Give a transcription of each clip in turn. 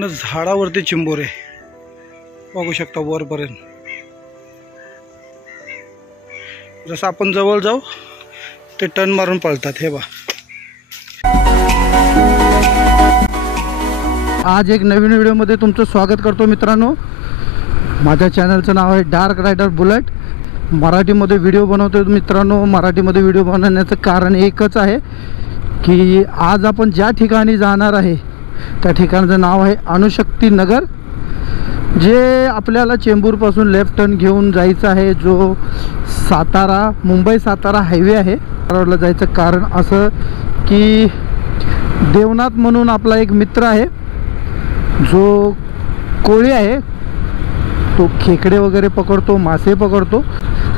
झाडावरती चिंबोरे बघू शकता वरपर्यंत. जसं आपण जवळ जाऊ ते टर्न मारून पळतात. हे बघा, आज एक नवीन व्हिडिओमध्ये तुमचं स्वागत करतो मित्रांनो. माझ्या चॅनलचं नाव आहे डार्क रायडर बुलेट. मराठीमध्ये व्हिडिओ बनवतो मित्रांनो. मराठीमध्ये व्हिडिओ बनवण्याचं कारण एकच आहे की आज आपण ज्या ठिकाणी जाणार आहे त्या ठिकाणाचं नाव आहे अणुशक्ती नगर, जे आपल्याला चेंबूरपासून लेफ्ट टर्न घेऊन जायचं आहे. जो मुंबई सातारा हायवे आहे. रोडला जायचं कारण असं की देवनाथ म्हणून आपला एक मित्र आहे जो कोळी आहे. तो खेकडे वगैरे पकडतो, मासे पकडतो.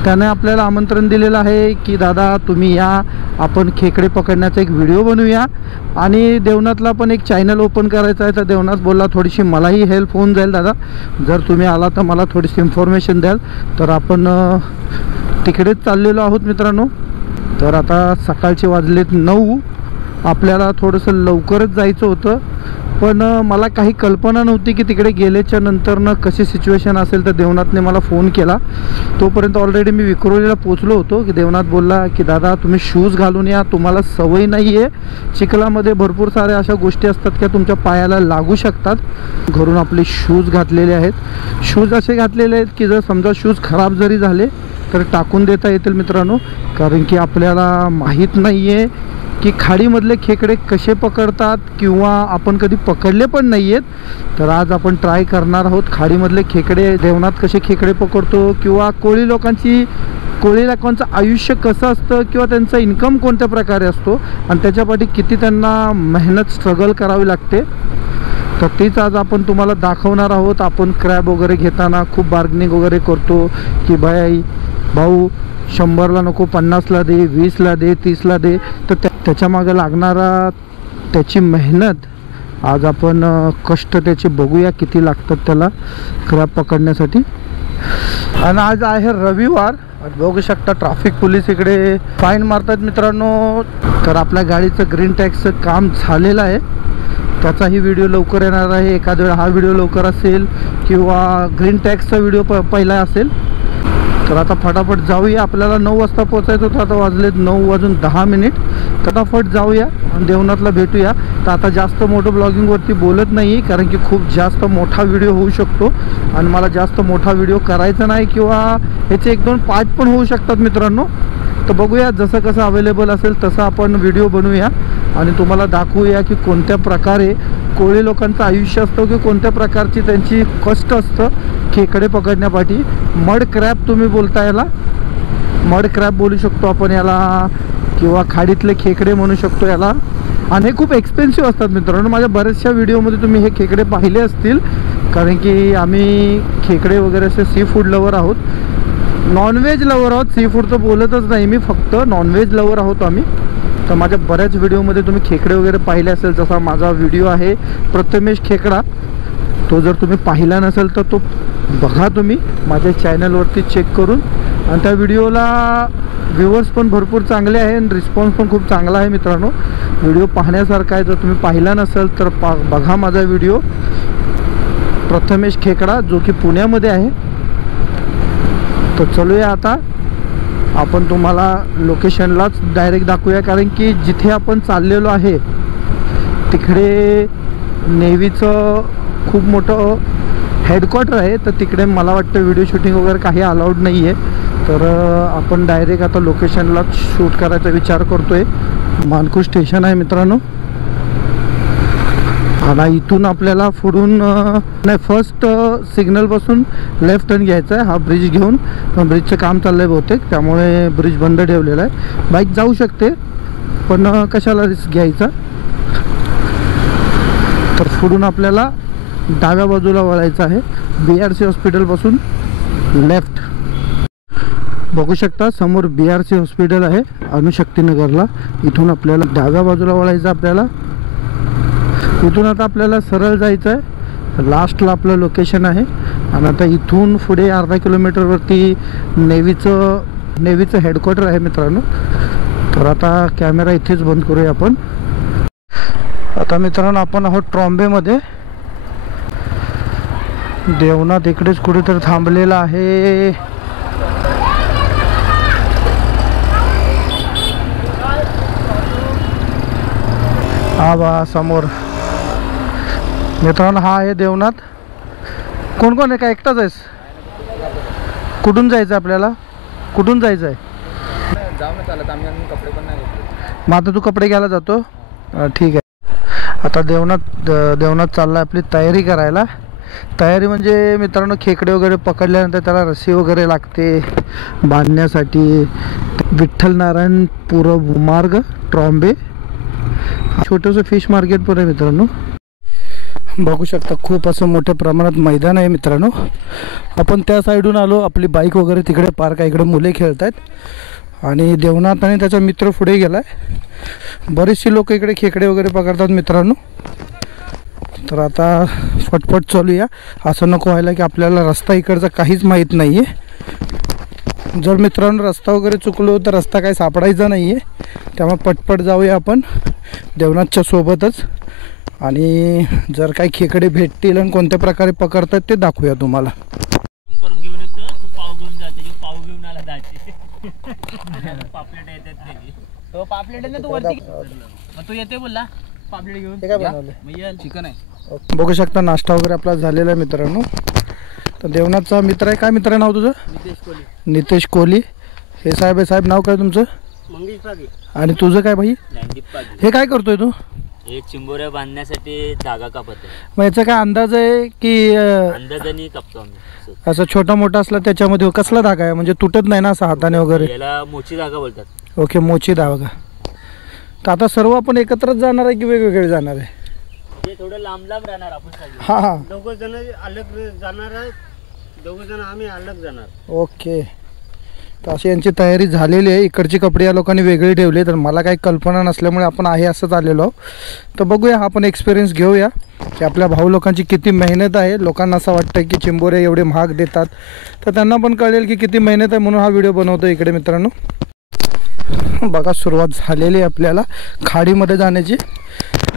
त्याने आपल्याला आमंत्रण दिलेलं आहे की दादा तुम्ही या, आपण खेकडे पकडण्याचा एक व्हिडिओ बनवूया. आणि देवनाथला पण एक चॅनल ओपन करायचं आहे. तर देवनाथ बोलला थोडीशी मलाही हेल्प होऊन जाईल दादा, जर तुम्ही आला तर मला थोडीशी इन्फॉर्मेशन द्याल. तर आपण तिकडेच चाललेलो आहोत मित्रांनो. तर आता सकाळचे वाजलेत 9. आपल्याला थोडंसं लवकरच जायचं होतं, पण मला काही कल्पना नव्हती की तिकडे गेल्याच्या नंतरनं कशी सिच्युएशन असेल. तर देवनाथने मला फोन केला. तोपर्यंत ऑलरेडी मी विक्रोलीला पोचलो होतो की देवनाथ बोलला की दादा तुम्ही शूज घालून या, तुम्हाला सवय नाही आहे. चिखलामध्ये भरपूर साऱ्या अशा गोष्टी असतात की तुमच्या पायाला लागू शकतात. घरून आपले शूज घातलेले आहेत. शूज असे घातलेले आहेत की जर समजा शूज खराब जरी झाले तर टाकून देता येतील मित्रांनो. कारण की आपल्याला माहीत नाही आहे की खाडीमधले खेकडे कसे पकडतात, किंवा आपण कधी पकडले पण नाही आहेत. तर आज आपण ट्राय करणार आहोत खाडीमधले खेकडे. देवनाथ कसे खेकडे पकडतो, किंवा कोळी लोकांचं आयुष्य कसं असतं, किंवा त्यांचा इन्कम कोणत्या प्रकारे असतो आणि त्याच्यापाठी किती त्यांना मेहनत स्ट्रगल करावी लागते. तर तीच आज आपण तुम्हाला दाखवणार आहोत. आपण क्रॅब वगैरे घेताना खूप बार्गेनिंग वगैरे करतो की भाऊ 100ला नको, 50ला दे, 20ला दे, 30ला दे. तर त्याच्या मागे लागणारा त्याची मेहनत, आज आपण कष्ट त्याचे बघूया किती लागतात त्याला क्रॅब पकडण्यासाठी. आणि आज आहे रविवार. बघू शकता ट्रॅफिक पोलीस इकडे फाईन मारतात मित्रांनो. तर आपल्या गाडीचं ग्रीन टॅक्सचं काम झालेलं आहे. त्याचाही व्हिडिओ लवकर येणार आहे. एखाद्या वेळा हा व्हिडिओ लवकर असेल किंवा ग्रीन टॅक्सचा व्हिडिओ पहिला असेल. तर आता फटाफट जाऊया. आपल्याला 9 वाजता पोचायचं होतं. आता वाजलेत 9:10. फटाफट जाऊया आणि देवनाथला भेटूया. तर आता जास्त मोठं ब्लॉगिंगवरती बोलत नाही, कारण की खूप जास्त मोठा व्हिडिओ होऊ शकतो आणि मला जास्त मोठा व्हिडिओ करायचा नाही, किंवा ह्याचे 1-2 पार्ट पण होऊ शकतात मित्रांनो. तर बघूया, जसं कसं अवेलेबल असेल तसं आपण व्हिडिओ बनवूया आणि तुम्हाला दाखवूया की कोणत्या प्रकारे कोळी लोकांचं आयुष्य असतं, की कोणत्या प्रकारची त्यांची कष्ट असतं खेकडे पकडण्यापाठी. मड क्रॅब तुम्ही बोलता, याला मड क्रॅब बोलू शकतो आपण याला, किंवा खाडीतले खेकडे म्हणू शकतो याला. आणि हे खूप एक्सपेन्सिव्ह असतात मित्रांनो. माझ्या बऱ्याचशा व्हिडिओमध्ये तुम्ही हे खेकडे पाहिले असतील, कारण की आम्ही खेकडे वगैरे असे सी फूड लवर आहोत, नॉनव्हेज लवर आहोत. सी फूड तर बोलतच नाही मी, फक्त नॉनव्हेज लवर आहोत आम्ही. तर माझ्या बऱ्याच व्हिडिओमध्ये तुम्ही खेकडे वगैरे पाहिले असेल. जसा माझा व्हिडिओ आहे प्रथमेश खेकडा, तो जर तुम्ही पाहिला नसेल तर तो बघा तुम्ही माझ्या चॅनलवरती चेक करून. आणि त्या व्हिडिओला व्ह्यूअर्स पण भरपूर चांगले आहे आणि रिस्पॉन्स पण खूप चांगला आहे मित्रांनो. व्हिडिओ पाहण्यासारखा आहे. जर तुम्ही पाहिला नसेल तर बघा माझा व्हिडिओ प्रथमेश खेकडा, जो की पुण्यामध्ये आहे. तर चलूया आता आपण तुम्हाला लोकेशनलाच डायरेक्ट दाखवूया, कारण की जिथे आपण चाललेलो आहे तिकडे नेव्हीचं खूप मोठं हेडक्वार्टर आहे. तर तिकडे मला वाटतं व्हिडिओ शूटिंग वगैरे काही अलाउड नाही आहे. तर आपण डायरेक्ट आता लोकेशनलाच शूट करायचा विचार करतो आहे. मानकुर स्टेशन आहे मित्रांनो. आणि इथून आपल्याला पुढून फर्स्ट सिग्नलपासून लेफ्ट टर्न घ्यायचा आहे. हा ब्रिज घेऊन, ब्रिजचं काम चाललं आहे बहुतेक, त्यामुळे ब्रिज बंद ठेवलेला आहे. बाईक जाऊ शकते पण कशाला रिस्क घ्यायचा. तर पुढून आपल्याला डाव्या बाजूला वळायचं आहे. BRC हॉस्पिटलपासून लेफ्ट बघू शकता समोर BRC हॉस्पिटल आहे अणुशक्तीनगरला. इथून आपल्याला डाव्या बाजूला वळायचं. आपल्याला इथून आता आपल्याला सरळ जायचं आहे. लास्टला आपलं लोकेशन आहे. आणि आता इथून पुढे अर्धा किलोमीटरवरती नेव्हीचं हेडक्वार्टर आहे मित्रांनो. तर आता कॅमेरा इथेच बंद करूया आपण. आता मित्रांनो आपण आहोत ट्रॉम्बेमध्ये. देवनाथ इकडेच कुठेतरी थांबलेला आहे. हा बा समोर मित्रांनो, हा आहे देवनाथ. कोण कोण आहे? का एकटाच आहेस? कुठून जायचं आपल्याला? कुठून जायचं आहे? कपडे पण नाही घेतले. मग आता तू कपडे घ्यायला जातो? ठीक आहे. आता देवनाथ चालला आपली तयारी करायला. तयारी म्हणजे मित्रांनो, खेकडे वगैरे पकडल्यानंतर त्याला रस्सी वगैरे लागते बांधण्यासाठी. विठ्ठलनारायणपूर मार्ग ट्रॉम्बे, छोटंसं फिश मार्केट पण आहे मित्रांनो. बघू शकता खूप असं मोठ्या प्रमाणात मैदान आहे मित्रांनो. आपण त्या साईडून आलो. आपली बाईक वगैरे तिकडे पार्क आहे. इकडे मुले खेळत आहेत आणि देवनाथ आणि त्याचा मित्र पुढे गेला आहे. बरेचसे लोक इकडे खेकडे वगैरे पकडतात मित्रांनो. तर आता फटफट चालूया. असं नको व्हायला की आपल्याला रस्ता इकडचा काहीच माहीत नाही आहे. जर मित्रांनो रस्ता वगैरे चुकलो तर रस्ता काही सापडायचा नाही आहे. त्यामुळे पटपट जाऊया आपण देवनाथच्या सोबतच. आणि जर काही खेकडे भेटतील आणि कोणत्या प्रकारे पकडतात ते दाखवूया तुम्हाला. करून घेऊन येतो तो पाव घेऊन जाते. पाव घेऊन आला जायचे. पापलेट येतात त्याची. तो पापलेट आहे ना, तू वरती मग तू येते बोलला पापलेट घेऊन. हे काय बनवले? मग चिकन आहे. बघू शकता नाश्ता वगैरे आपला झालेला आहे मित्रांनो. तर देवनाथचा मित्र आहे. काय मित्र आहे नाव तुझं? नितेश कोहली. नितेश कोहली. हे साहेब आहे. साहेब नाव काय तुमचं? मंगेश पागे. आणि तुझं काय भाई? ज्ञानदीप पागे. हे काय करतोय तू? एक चिंबोऱ्या बांधण्यासाठी जागा कापत आहे. मग याचा काय अंदाज आहे की अंदाजाने कापतो आम्ही. असं छोटा मोठा असला त्याच्यामध्ये कसला धागा आहे? म्हणजे तुटत नाही ना असं हाताने वगैरे? याला मोची जागा बोलतात. ओके, मोची धागा. तर आता सर्व आपण एकत्रच जाणार आहे की वेगवेगळे जाणार आहे? ते थोडं लांब लांब राहणार आपण. हां हां, दोघं जण अलग जाणार आहे. दोघं जण आम्ही अलग जाणार. ओके. तर अशी यांची तयारी झालेली आहे. इकडची कपडे या लोकांनी वेगळे ठेवले. तर मला काही कल्पना नसल्यामुळे आपण आहे असंच आलेलो आहोत. तर बघूया, हा आपण एक्सपिरियन्स घेऊया की आपल्या भाऊ लोकांची किती मेहनत आहे. लोकांना असं वाटतं की चिंबोरे एवढे महाग देतात, तर त्यांना पण कळेल की किती मेहनत आहे. म्हणून हा व्हिडिओ बनवतो इकडे मित्रांनो. बघा सुरुवात झालेली आहे आपल्याला खाडीमध्ये जाण्याची.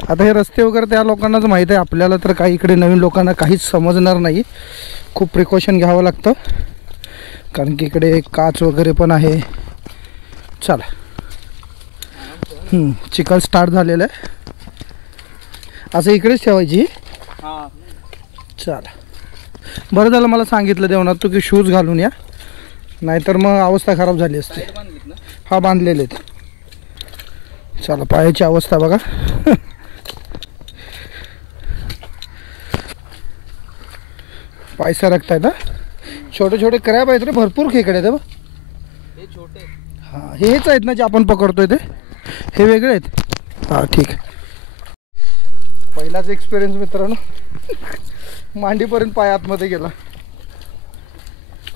आता हे रस्ते वगैरे त्या लोकांनाच माहीत आहे. आपल्याला तर काही इकडे नवीन लोकांना काहीच समजणार नाही. खूप प्रिकॉशन घ्यावं लागतं कारण की इकडे काच वगैरे पण आहे. चला, चिखल स्टार्ट झालेलं आहे. असं इकडेच ठेवायची. चला, बरं झालं मला सांगितलं देवनाथ तू की शूज घालून या, नाहीतर मग अवस्था खराब झाली असते. हा बांधलेले आहेत. चला, पायाची अवस्था बघा. पाय सरकतायत. छोटे छोटे क्रॅब आहेत रे, भरपूर खेकडे आहेत. हे छोटे. हां, हेच आहेत ना जे आपण पकडतोय ते? हे वेगळे आहेत. हां, ठीक. पहिलाच एक्सपिरियन्स मित्रांनो. मांडीपर्यंत पाय आतमध्ये गेला.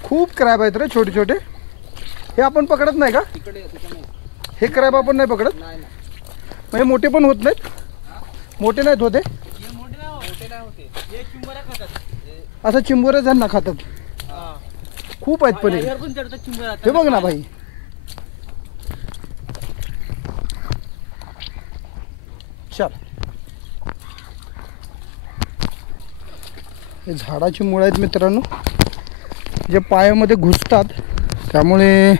खूप क्रॅब आहेत रे छोटे छोटे. हे आपण पकडत नाही का? हे क्रॅब आपण नाही पकडत? म्हणजे मोठे पण होत नाहीत? मोठे नाहीत होते? असं चिंबोऱ्या ज्यांना खातात खूप आहेत. पण हे बघ ना भाई. चल, हे झाडाची मुळं आहेत मित्रांनो, जे पायामध्ये घुसतात. त्यामुळे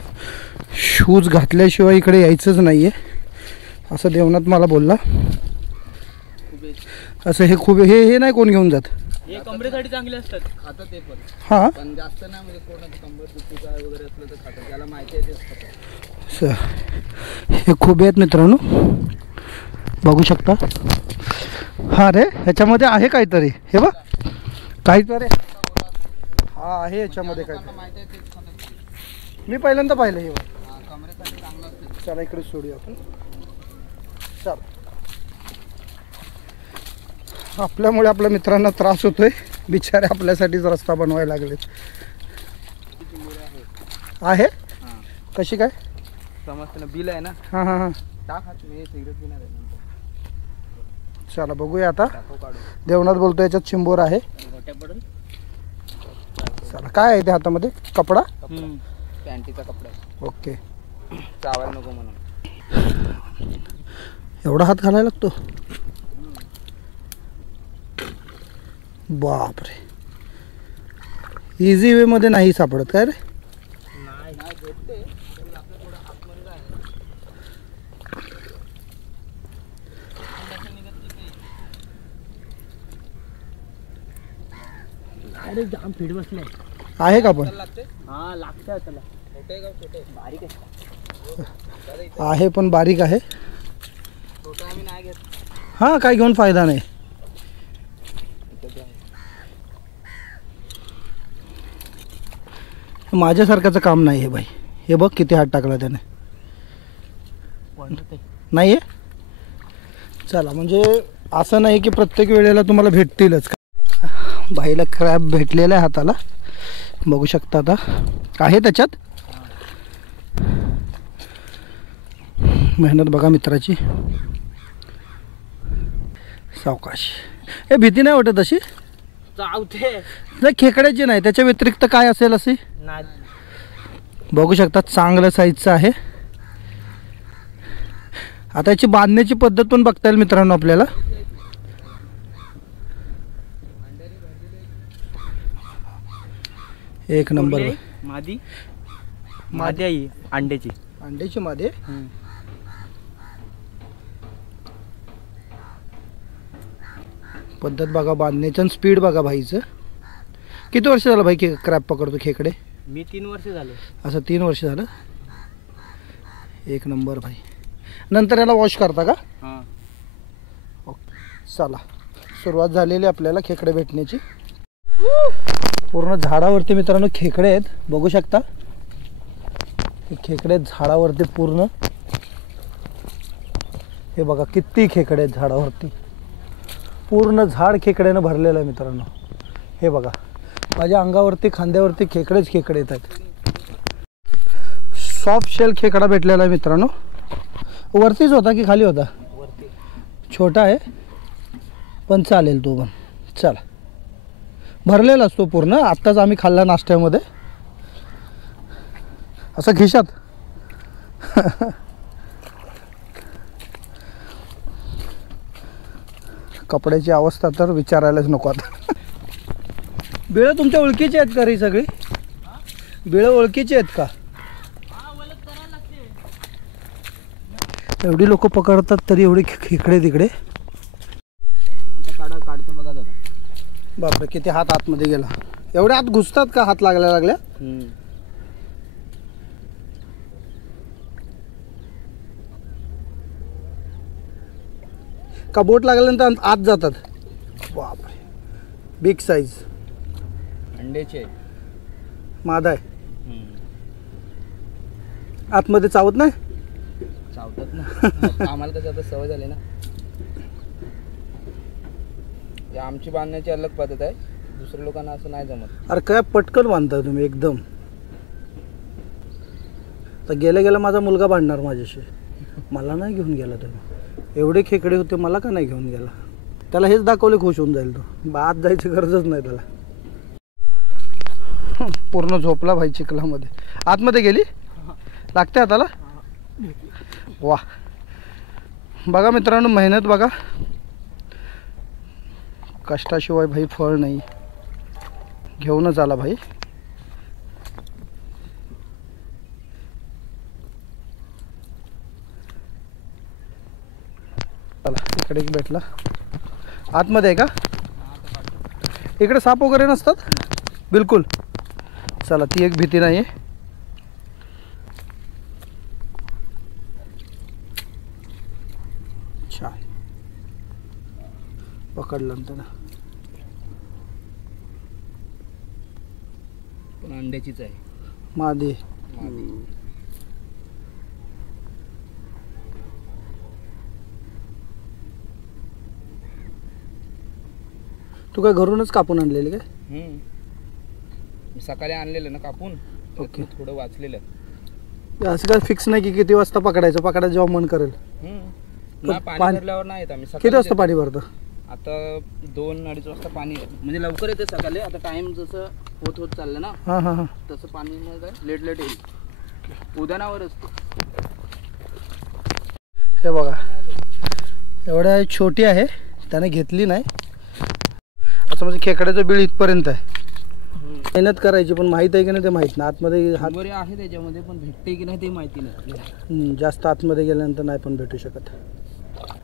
शूज घातल्याशिवाय इकडे यायचंच नाही आहे असं देवनाथ मला बोलला. असं हे खूप हे नाही कोण घेऊन जात? हे कमरेसाठी चांगले असतात. खाता ते पण. हां, पण जास्त नाही. म्हणजे कोणाचं कंबर दुखी काय वगैरे असलं तर खातात. त्याला माहिती आहे तेच खातात. हे खूप आहेत मित्रांनो, बघू शकता. हां रे, ह्याच्यामध्ये आहे काहीतरी. हे बघ काहीतरी. हा आहे याच्यामध्ये काहीतरी. मी पहिल्यांदा पाहिलं हे. कमरेसाठी चांगलं असतं. चला इकडे सोडूया आपण. चल, आपल्यामुळे आपल्या मित्रांना त्रास होतोय. बिचारे आपल्यासाठीच रस्ता बनवायला लागलेत. आहे कशी काय समजतं ना, बिल आहे ना. हां हां हां, टाक हात. मी सिगरेट पिणार आहे. चला बघूया आता. देवनाथ बोलतो याच्यात चिंबोर आहे. चला, काय आहे ते हातामध्ये? कपडा? पॅन्टीचा कपडा. ओके, चावायला नको म्हणून. एवढा हात घालायला लागतो? बापरे, इझी वे मध्ये नाही सापडत काय रे? अरे जाम फीड बसले आहे का पण? हा लागतं त्याला. छोटे का छोटे बारीक आहे पण बारीक आहे. छोटा आम्ही नाही घेत. हां, काय घेऊन फायदा नाही. माझ्यासारख्याचं काम नाही हे भाई. हे बघ किती हात टाकला त्याने. नाही आहे. चला, म्हणजे असं नाही की प्रत्येक वेळेला तुम्हाला भेटतीलच. भाईला क्रॅब भेटलेला आहे हाताला, बघू शकता. आता आहे त्याच्यात. मेहनत बघा मित्राची. सावकाश. हे भीती नाही वाटत अशी? चावते नाही, खेकड्याची नाही, त्याच्या व्यतिरिक्त काय असेल असे? बघू शकता चांगल्या साईजचं आहे. आता याची बांधण्याची पद्धत पण बघता येईल मित्रांनो आपल्याला. एक नंबर. मादी मादी आहे अंड्याची. अंड्याची मादी. पद्धत बघा बांधण्याची आणि स्पीड बघा भाईचं. किती वर्ष झालं भाई क्रॅब पकडतो खेकडे? मी 3 वर्ष झाले. असं 3 वर्ष झालं. एक नंबर भाई. नंतर याला वॉश करता का? हां. चला, सुरुवात झालेली आपल्याला खेकडे भेटण्याची. पूर्ण झाडावरती मित्रांनो खेकडे आहेत, बघू शकता. हे खेकडे झाडावरती पूर्ण. हे बघा किती खेकडे आहेत झाडावरती. पूर्ण झाड खेकड्यानं भरलेलं आहे मित्रांनो. हे बघा माझ्या अंगावरती खांद्यावरती खेकडेच खेकडे येत आहेत. सॉफ्ट शेल खेकडा भेटलेला आहे मित्रांनो. वरतीच होता की खाली होता? वरती. छोटा आहे पण चालेल तो पण. चला, भरलेला असतो पूर्ण. आत्ताच आम्ही खाल्ला नाश्त्यामध्ये. असं खिशात. कपड्याची अवस्था तर विचारायलाच नको आता. बिळं तुमच्या ओळखीची आहेत का रे सगळी? बिळं ओळखीची आहेत का? एवढी लोक पकडतात तरी एवढी खेकडे तिकडे. काढतो बघा दादा. बापरे, किती हात आतमध्ये गेला. एवढे आत घुसतात का हात लागल्या लागल्या? का बोट लागल्यानंतर आत जातात? बापरे, बिग साईज. अंड्याचे मादा आहे. आतमध्ये चावत नाही? चावतात ना. आम्हाला कसं आता सवय झाली ना. आमची बांधण्याची अलग पद्धत आहे. दुसऱ्या लोकांना असं नाही जमत. अरे काय पटकन बांधता तुम्ही एकदम. तर गेल्या माझा मुलगा बांधणार माझ्याशी. मला नाही घेऊन गेला तुम्ही. एवढे खेकडे होते, मला का नाही घेऊन गेला? त्याला हेच दाखवले खुश होऊन जाईल तो. आत जायची गरजच नाही त्याला. पूर्ण झोपला भाई चिखलामध्ये. आतमध्ये गेली लागते हाताला. वा, बघा मित्रांनो मेहनत बघा. कष्टाशिवाय भाई फळ नाही. घेऊनच आला भाई. चला, इकडे एक भेटला. आतमध्ये आहे का? इकडे साप वगैरे नसतात बिलकुल. चला, ती एक भीती नाही आहे. छान पकडलं त्याला. पण अंड्याचीच आहे. मादी. तू काय घरूनच कापून आणलेली काय? मी सकाळी आणलेलं ना कापून. ओके. थोडं वाचलेलं. असं काय फिक्स नाही की किती वाजता पकडायचं जेव्हा मन करेल? पाणी भरल्यावर नाही येत आम्ही. किती वाजता पाणी भरतं? आता 2-2:30 वाजता पाणी म्हणजे लवकर येते सकाळी. आता टाइम जसं होत चाललं ना. हां हां हां. तसं पाणी लेट येईल. उद्यानावर असतो. हे बघा एवढ्या छोटी आहे, त्याने घेतली नाही. असं म्हणजे खेकड्याचं बिळ इथपर्यंत आहे. मेहनत करायची पण माहीत आहे की नाही ते माहीत नाही. आतमध्ये हात बरे आहे त्याच्यामध्ये पण भेटते की नाही ते माहिती नाही. जास्त आतमध्ये गेल्यानंतर नाही पण भेटू शकत.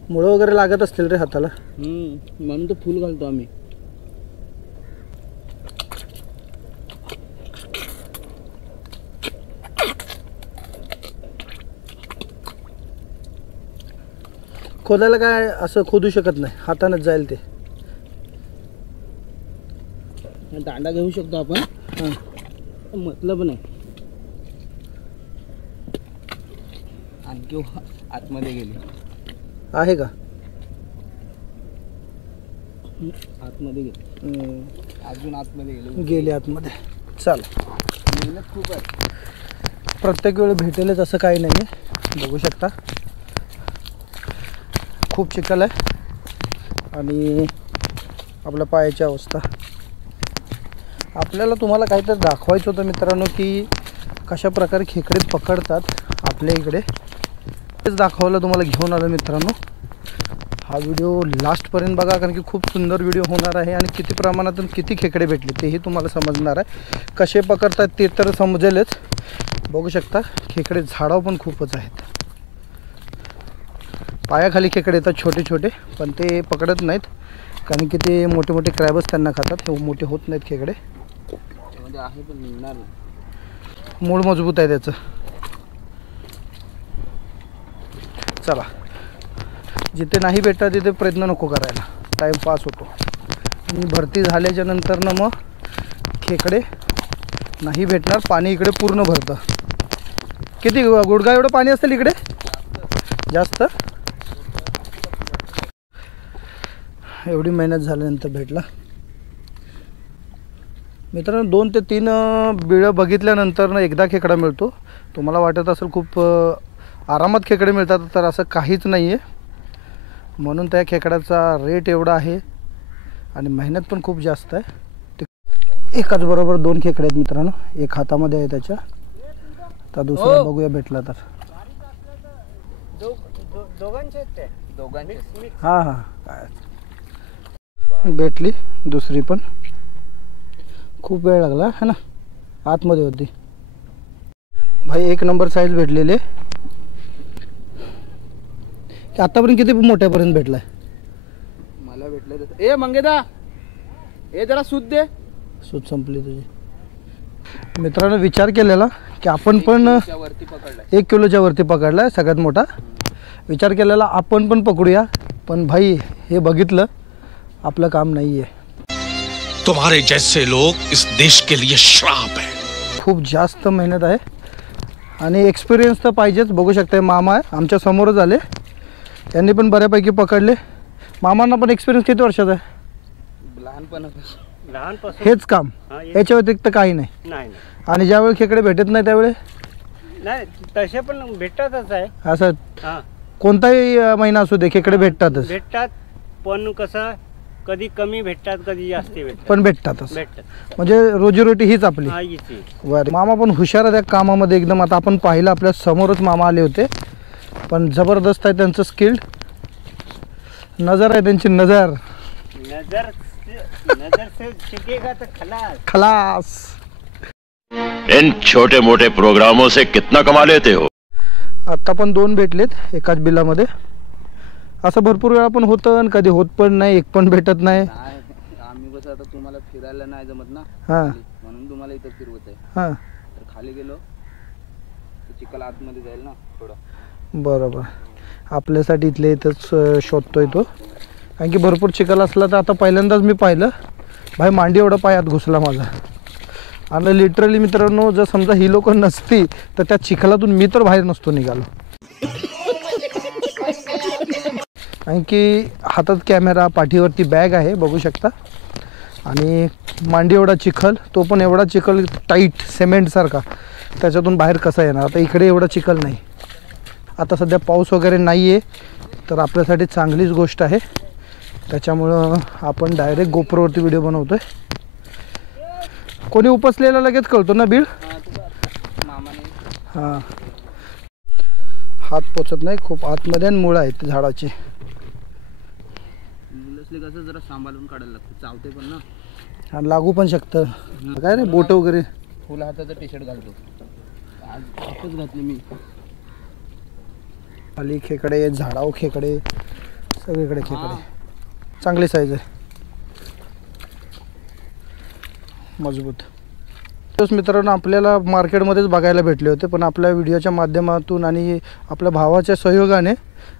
मुळं वगैरे लागत असतील रे हाताला. म्हणून तो फुल घालतो आम्ही. खोदायला काय असं खोदू शकत नाही, हातानंच जाईल ते. दांडा घेऊ शकतो आपण. मतलब नाही. आणखी आतमध्ये गेली आहे का? आतमध्ये गेली. अजून आतमध्ये गेली आतमध्ये. चल, मेहनत खूप आहे. प्रत्येक वेळी भेटेलच असं काही नाही आहे. बघू शकता खूप चिखल आहे आणि आपल्या पायाची अवस्था. आपल्याला तुम्हाला काहीतरी दाखवायचं होतं मित्रांनो की कशा प्रकारे खेकडे पकडतात आपल्या इकडे. तेच दाखवायला तुम्हाला घेऊन आलो मित्रांनो. हा व्हिडिओ लास्टपर्यंत बघा कारण की खूप सुंदर व्हिडिओ होणार आहे आणि किती प्रमाणातून किती खेकडे भेटले तेही तुम्हाला समजणार आहे. कसे पकडतात ते तर समजेलच. बघू शकता खेकडे झाडावर पण खूपच आहेत. पायाखाली खेकडे येतात छोटे छोटे पण ते पकडत नाहीत कारण की ते मोठे मोठे क्रॅबच त्यांना खातात. हे मोठे होत नाहीत खेकडे. आहे पण निघणार. मूळ मजबूत आहे त्याचं. चला, जिथे नाही भेटतात तिथे प्रयत्न नको करायला, टाईमपास होतो. आणि भरती झाल्याच्या नंतर ना मग खेकडे नाही भेटणार. पाणी इकडे पूर्ण भरतं. किती गुडघा एवढं पाणी असेल इकडे? जास्त. एवढी मेहनत झाल्यानंतर भेटला मित्रांनो. 2 ते 3 बिळं बघितल्यानंतर ना एकदा खेकडा मिळतो. तुम्हाला वाटत असेल खूप आरामात खेकडे मिळतात, तर असं काहीच नाही आहे. म्हणून त्या खेकड्याचा रेट एवढा आहे आणि मेहनत पण खूप जास्त आहे. एकाच बरोबर 2 खेकडे आहेत मित्रांनो. एक हातामध्ये आहे त्याच्या. तर दुसरा बघूया भेटला तर. हां हां काय भेटली दुसरी पण. खूप वेळ लागला है ना. आतमध्ये होती भाई. 1 नंबर साईज भेटलेले. आतापर्यंत किती मोठ्यापर्यंत भेटलाय? मला भेटलं. ए मंगेदा, ए जरा सूद दे. सूद संपली तुझी. मित्रांनो विचार केलेला की आपण पण 1 किलोच्या वरती पकडलाय सगळ्यात मोठा. विचार केलेला आपण पण पकडूया पण भाई हे बघितलं आपलं काम नाही आहे. तुम्हारे जैसे लोग इस देश के लिए श्राप है. खूप जास्त मेहनत आहे आणि एक्सपिरियन्स तर पाहिजेच. बघू शकता मामा आहे आमच्या समोरच आले. त्यांनी पण बऱ्यापैकी पकडले. मामांना पण एक्सपिरियन्स किती वर्षाचा आहे? लहानपासून हेच काम, याच्या व्यतिरिक्त काही नाही. आणि ज्यावेळी खेकडे भेटत नाही त्यावेळी नाही तसे पण भेटतातच आहे. असं कोणताही महिना असू दे खेकडे भेटतातच. भेटतात पण कसं कधी कमी भेटतात कधी जास्त भेटतात पण भेटतातच. म्हणजे रोजीरोटी हीच आपली. बरं, मामा पण हुशार आहे त्या कामामध्ये एकदम. आता आपण पाहिलं आपल्या समोरच मामा आले होते पण जबरदस्त आहे त्यांचं स्किल्ड. नजर आहे त्यांची. नजर से चिकेगा तो खलास. इन छोटे मोटे प्रोग्रामों से कितना कमा लेते हो? आता पण 2 भेटलेत एकाच बिलामध्ये. असं भरपूर वेळा पण होतं आणि कधी होत पण नाही. एक पण भेटत नाही. आम्ही कसं आता तुम्हाला फिरायला नाही जमत ना. हां म्हणून तुम्हाला इथं फिरवत आहे. हां तर खाली गेलो तर चिखल आतमध्ये जाईल ना थोडं. बरोबर. आपल्यासाठी इथले इथंच शोधतोय तो कारण की भरपूर चिखल असला. तर आता पहिल्यांदाच मी पाहिलं भाई मांडी एवढा पायात घुसला माझा. आणि लिटरली मित्रांनो जर समजा ही लोक नसती तर त्या चिखलातून मी तर बाहेर नसतो निघालो. कारण की हातात कॅमेरा, पाठीवरती बॅग आहे बघू शकता. आणि मांडी एवढा चिखल, तो पण एवढा चिखल टाईट सिमेंटसारखा. त्याच्यातून बाहेर कसा येणार? आता इकडे एवढा चिखल नाही. आता सध्या पाऊस वगैरे नाही आहे तर आपल्यासाठी चांगलीच गोष्ट आहे. त्याच्यामुळं आपण डायरेक्ट गोप्रोवरती व्हिडिओ बनवतो आहे. कोणी उपसलेला लगेच कळतो ना बीळ. हां हात पोचत नाही. खूप आतमध्ये आणि मुळं आहेत झाडाची. असले कसं जरा सांभाळून काढायला लागतं, चावते पण ना आणि लागू पण शकतं. काय रे बोट वगैरे. फुल हाताचं टी शर्ट घालतो आज, आताच घातली मी. खाली खेकडे, झाडावर खेकडे, सगळीकडे खेकडे. चांगली साईज आहे, मजबूत. तोच मित्रांनो आपल्याला मार्केटमध्येच बघायला भेटले होते, पण आपल्या व्हिडिओच्या माध्यमातून आणि आपल्या भावाच्या सहयोगाने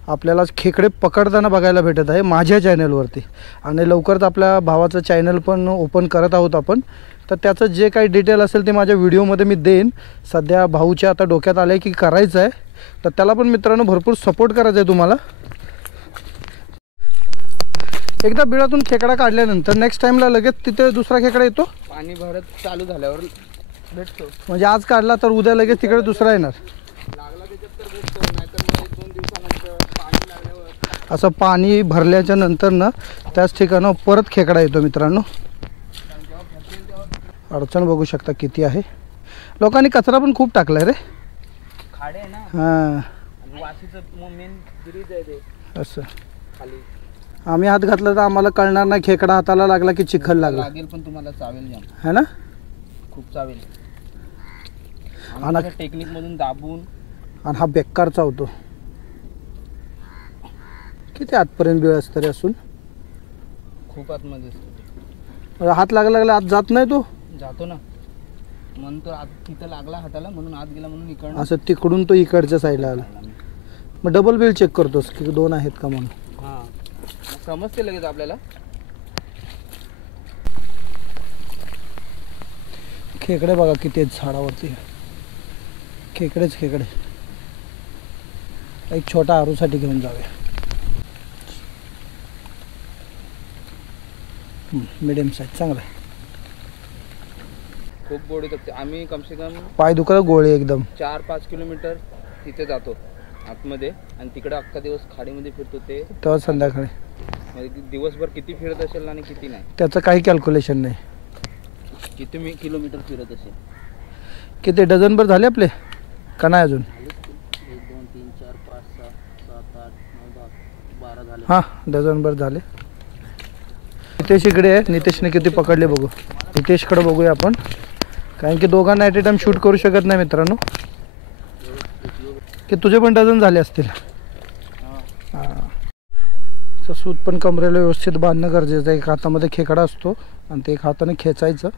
आपल्याला खेकडे पकडताना बघायला भेटत आहे माझ्या चॅनलवरती. आणि लवकरच आपल्या भावाचं चॅनल पण ओपन करत आहोत आपण. तर त्याचं जे काही डिटेल असेल ते माझ्या व्हिडिओमध्ये मी देईन. सध्या भाऊच्या आता डोक्यात आलं आहे की करायचं आहे, तर त्याला पण मित्रांनो भरपूर सपोर्ट करायचा आहे तुम्हाला. एकदा बिळातून खेकडा काढल्यानंतर नेक्स्ट टाईमला लगेच तिथे दुसरा खेकडा येतो. पाणी भरत चालू झाल्यावर भेटतो. म्हणजे आज काढला तर उद्या लगेच तिकडे दुसरा येणार. लागला त्याच्यात तर भेटतो, नाहीतर मग 1-2 दिवसानंतर पाणी लागल्यावर. असं पाणी भरल्याच्या नंतर ना त्याच ठिकाणं परत खेकडा येतो मित्रांनो. अडचण बघू शकता किती आहे. लोकांनी कचरा पण खूप टाकलाय रे. खाडे आहे ना, हां वाशीचं मेन ब्रिज आहे ते असं. खाली आम्ही हात घातला तर आम्हाला कळणार नाही खेकडा हाताला लागला की चिखल लागला, लागेल पण तुम्हाला चावेल जाम, है ना. खूप चावेल. आणि टेक्निक मधून दाबून. आणि हा बेकार चावतो. किती आतपर्यंत बिळ असतं रे असून. खूप आतमध्ये हात लागला आत जात नाही तो. जातो ना, म्हणून तो आत तिथं लागला हाताला म्हणून आत गेला, म्हणून इकडं असं तिकडून तो इकडच्या साईडला आला. मग डबल बिल चेक करतोस की 2 आहेत का म्हणून. हां समजते लगेच आपल्याला. खेकडे बघा किती आहेत झाडावरती. खेकडेच खेकडे. एक छोटा आरूसाठी घेऊन जाऊया. मिडियम साईज चांगला आहे. खूप गोडी करते. आम्ही कमसे कम पाय दुखला गोळे एकदम. 4-5 किलोमीटर तिथे जातो आतमध्ये, आणि तिकडे अख्खा दिवस खाडीमध्ये फिरतो. ते तेव्हा संध्याकाळी म्हणजे दिवसभर किती फिरत असेल आणि किती नाही त्याचं काही कॅल्क्युलेशन नाही. किती मी किलोमीटर फिरत असेल. किती डझनभर झाले आपले का नाही अजून. 1 2 3 4 5 6 7 8 9 10 12 झाले. हां डझनभर झाले. नितेश इकडे आहे. नितेशने किती पकडले बघू. नितेशकडे बघूया आपण, कारण की दोघांना ॲट ए टाइम शूट करू शकत नाही मित्रांनो. की तुझे पण डझन झाले असतील. हां सूत पण कमरेला व्यवस्थित बांधणं गरजेचं आहे. एक हातामध्ये खेकडा असतो आणि ते एक हाताने खेचायचं.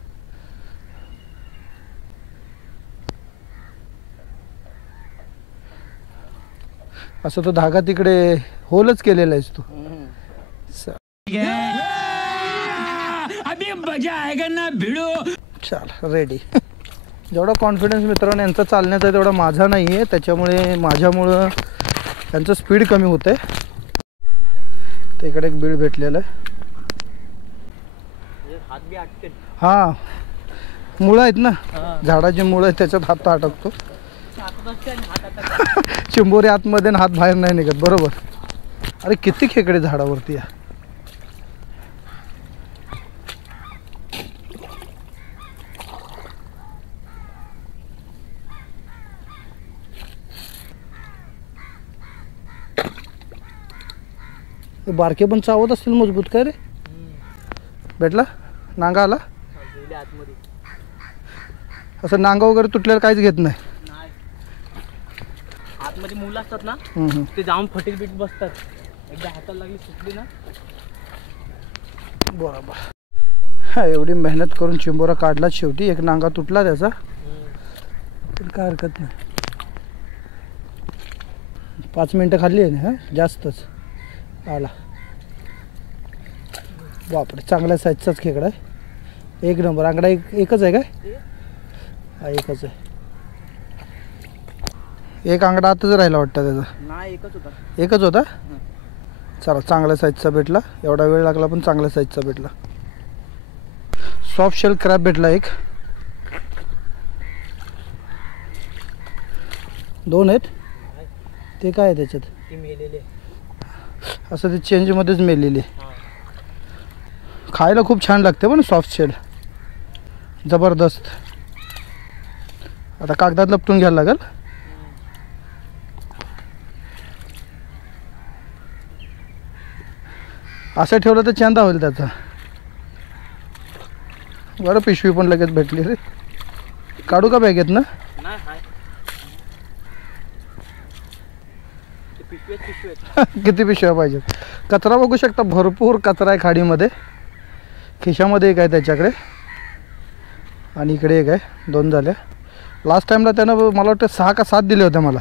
असं तो धागा तिकडे होलच केलेला आहेस तू. चल रेडी. जेवढा कॉन्फिडन्स मित्रांनो यांचा चालण्याचा तेवढा माझा नाही आहे, त्याच्यामुळे माझ्यामुळं त्यांचं स्पीड कमी होतं आहे. तर इकडे एक बीळ भेटलेलं आहे. हात बी अटकेल. हां मुळं आहेत ना, झाडाची मुळं आहेत त्याच्यात हात अटकतो. चिंबोरी आतमध्ये आणि हात बाहेर नाही निघत. बरोबर. अरे किती खेकडे झाडावरती या. बारके पण चावत असतील मजबूत. काय रे भेटला नांगा आला. आतमध्ये असं नांगा वगैरे तुटलेलं काहीच घेत नाही. आतमध्ये मुलं असतात ना, ते जाऊन फटीत बीट बसतात. एकदा हाताला लागली सुटली ना. बरोबर. हा एवढी मेहनत करून चिंबोरा काढला, शेवटी एक नांगा तुटला त्याचा. पण काय हरकत नाही. 5 मिनटं खाल्ली आहे ना. हां जास्तच आला. बापरे चांगल्या साईजचाच खेकडा आहे. 1 नंबर. आंगडा एकच आहे काय. हा एकच आहे. एक आंगडा आताच राहिला वाटतं त्याचा. नाही एकच होता. एकच होता. चला चांगल्या साईजचा भेटला. एवढा वेळ लागला पण चांगल्या साईजचा भेटला. सॉफ्ट शेल क्रॅब भेटला एक. 2 आहेत. ते काय आहे त्याच्यात. ती मेलेले असं ते चेंजमध्येच मेलेली. खायला खूप छान लागते पण सॉफ्ट शेल जबरदस्त. आता कागदात लपटून घ्यायला लागेल. असं ठेवलं तर चंदा होईल त्याचा. बरं पिशवी पण लगेच भेटली रे. काढू का बॅगेत ना? नाही हाय ते पिशवेत किती पिशव्या पाहिजेत? कचरा बघू शकता, भरपूर कचरा आहे खाडीमध्ये. खिशामध्ये एक आहे त्याच्याकडे आणि इकडे एक आहे. 2 झाल्या. लास्ट टाईमला त्यानं मला वाटतं 6 का 7 दिले होते मला.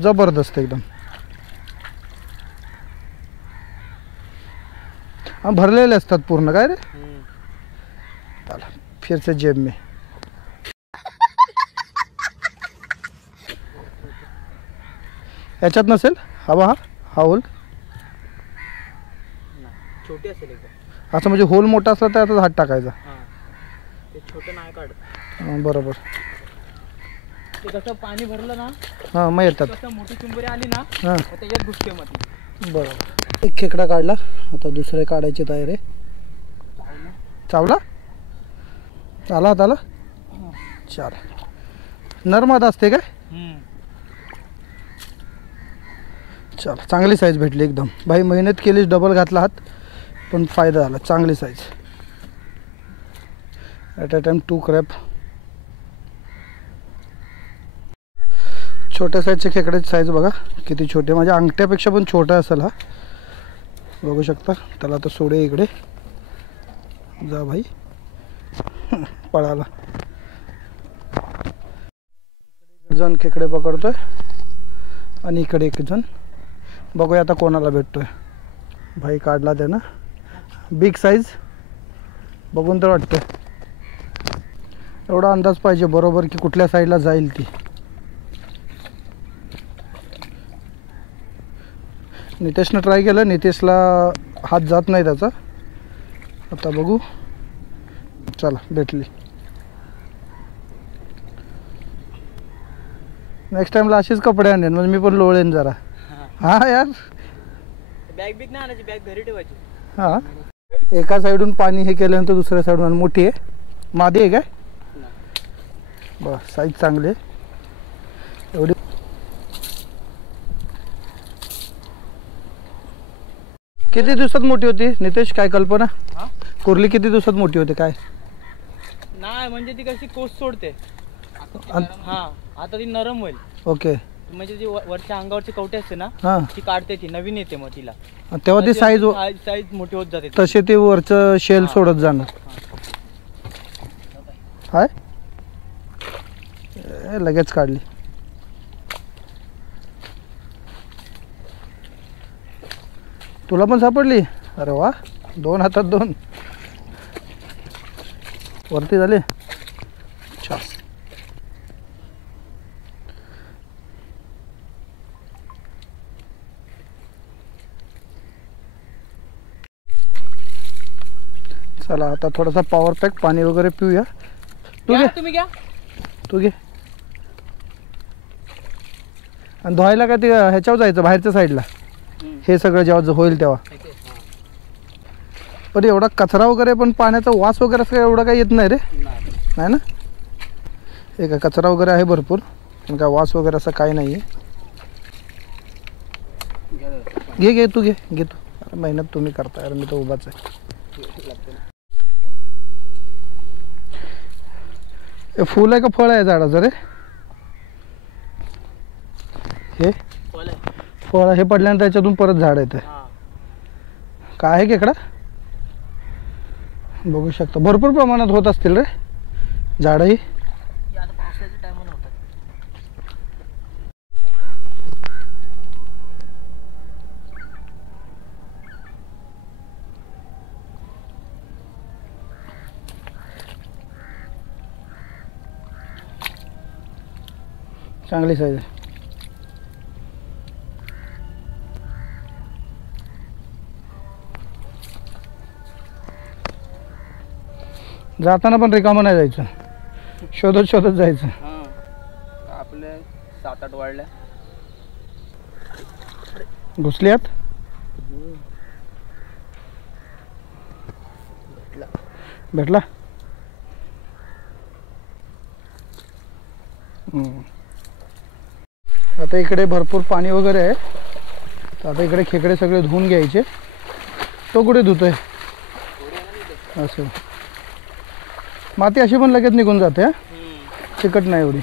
जबरदस्त एकदम. हां भरलेले असतात पूर्ण काय रे. चला फिर से जेब में. याच्यात नसेल हवा. हा होल छोटी असेल एकदम. असं म्हणजे होल मोठा असला तर आता हात टाकायचा. ते छोटं नाही काढत. बरोबर. ते कसं पाणी भरलं ना हां मग येतात. कसं मोठी चिंबरी आली ना हां त्याच्यात घुसते मध्ये. बरोबर. एक खेकडा काढला, आता दुसरे काढायची तयारी. चावला आला आला. चाल नर्मदा असते काय. चल चांगली साईज भेटली एकदम. भाई मेहनत केलीच, डबल घातला हात पण फायदा झाला. चांगली size. At a time 2 crab. छोट्या साईजचे खेकड्याची साईज बघा किती छोटे. माझ्या अंगठ्यापेक्षा पण छोटा असेल हा. बघू शकता. त्याला आता सोडे इकडे. जा भाई पळाला. जण खेकडे पकडतोय आणि इकडे एक जण. बघूया आता कोणाला भेटतोय. भाई काढला त्यानं बिग साईज. बघून तर वाटतं एवढा अंदाज पाहिजे बरोबर की कुठल्या साईडला जाईल ती. नितेशनं ट्राय केलं. नितेशला हात जात नाही त्याचा. आता बघू. चला भेटली. नेक्स्ट टाइमला असेच कपडे आणेन म्हणजे मी पण लोळेन जरा. हा यार बॅग बिग नाही आणायची, बॅग घरी ठेवायची. हां एका साईडून पाणी हे केल्यानंतर दुसऱ्या साईडून. मोठी आहे मादी आहे काय. बस साईज चांगली आहे एवढी. किती दिवसात मोठी होती नितेश, काय कल्पना. कुर्ली किती दिवसात मोठी होते काय. नाही म्हणजे ती कशी कोस सोडते. हा आता ती नरम होईल. ओके. म्हणजे जी वरच्या अंगावरची कवटे असते ना हां ती काढते, ती नवीन येते मग तिला. तेव्हा ती साईज साईज मोठी होत जाते. तसे ते वरचं शेल सोडत जाणार. हाय लगेच काढली. तुला पण सापडली. अरे वा. 2 हातात 2 वरती झाले. छान. चला आता थोडासा पॉवर पॅक पाणी वगैरे पिऊया. तू घे. तुम्ही घ्या. तू घे. आणि धुवायला का ते ह्याच्यावर जायचं बाहेरच्या साईडला. हे सगळं जेव्हा होईल तेव्हा. पण एवढा कचरा वगैरे पण पाण्याचा वास वगैरे असं एवढा काही येत नाही रे. नाही ना. हे काय कचरा वगैरे आहे भरपूर पण काय वास वगैरे असं काही नाही आहे. घे घे तू घे घे तू. अरे मेहनत तुम्ही करताय अरे मी तर उभाच आहे. हे फुल आहे का फळ आहे झाडाचं रे. हे फळ हे पडल्यानंतर त्याच्यातून परत झाड येते. काय आहे खेकडा. बघू शकता भरपूर प्रमाणात होत असतील रे झाडही. चांगली साईज आहे. जाताना पण रिकामं नाही जायचं. शोधत शोधत जायचं. आपले 7-8 वाढल्या. घुसल्यात. भेटला. आता इकडे भरपूर पाणी वगैरे आहे. तर आता इकडे खेकडे सगळे धुवून घ्यायचे तो कुठे धुतोय असं. माती अशी पण लगेच निघून जाते हा, चिकट नाही एवढी.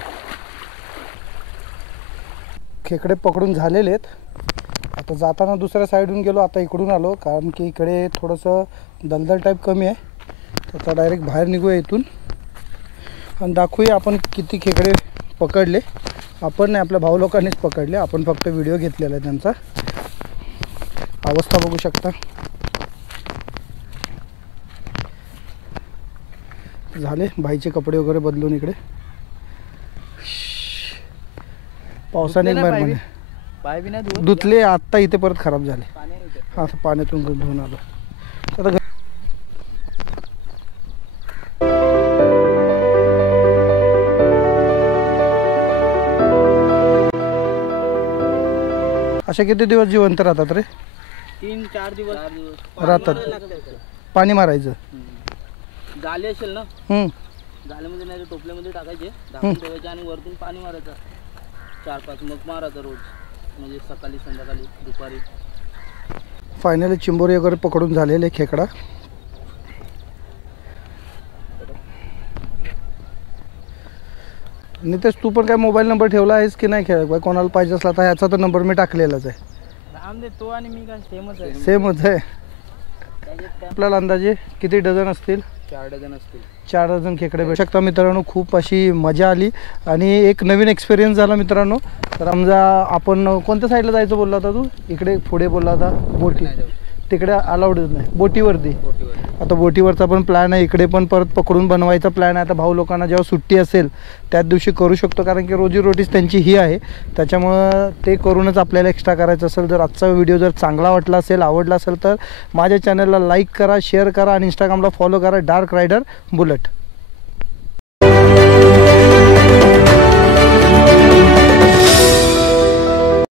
खेकडे पकडून झालेले आहेत. आता जाताना दुसऱ्या साईडून गेलो, आता इकडून आलो कारण की इकडे थोडंसं दलदल टाईप कमी आहे. आता डायरेक्ट बाहेर निघूया इथून आणि दाखवूया आपण किती खेकडे पकडले. आपण नाही, आपल्या भाऊ लोकांनीच पकडले, आपण फक्त व्हिडिओ घेतलेला आहे त्यांचा. अवस्था बघू शकता. झाले भाईचे कपडे वगैरे बदलून इकडे. पावसाने पाय बी नाही धुतले आत्ता, इथे परत खराब झाले. हा पाण्यातून धुवून आलो. आता अशा किती दिवस जिवंत राहतात रे? 3-4 दिवस राहतात. पाणी मारायचं. जाले असेल ना, जाल्यामध्ये नाही टोपल्यामध्ये टाकायचे, झाकून ठेवायचे आणि वरतून पाणी मारायचं 4-5 मग मारायचं रोज, म्हणजे सकाळी संध्याकाळी दुपारी. फायनली चिंबोरी वगैरे पकडून झालेले खेकडा. नितेश तू पण काय मोबाईल नंबर ठेवला आहेस की नाही? खेळ कोणाला पाहिजे असला तर ह्याचा तर नंबर मी टाकलेलाच आहे. तो आणि मी काय सेमच आहे. सेमच आहे. आपल्याला अंदाजे किती डझन असतील? 4 डझन असतील. 4 डझन खेकडे भेटू शकता मित्रांनो. खूप अशी मजा आली आणि एक नवीन एक्सपिरियन्स झाला मित्रांनो. तर समजा आपण कोणत्या साईडला जायचं बोलला होता तू? इकडे पुढे बोलला होता बोटी, तिकडे अलाउडच नाही. बोटीवरती आता बोटीवरचा पण प्लॅन आहे. इकडे पण परत पकडून बनवायचा प्लॅन आहे. आता भाऊ लोकांना जेव्हा सुट्टी असेल त्याच दिवशी करू शकतो, कारण की रोजीरोटीच त्यांची ही आहे. त्याच्यामुळं ते करूनच आपल्याला एक्स्ट्रा करायचं असेल. जर आजचा व्हिडिओ जर चांगला वाटला असेल, आवडला असेल तर माझ्या चॅनलला लाईक करा, शेअर करा आणि इंस्टाग्रामला फॉलो करा, डार्क रायडर बुलेट.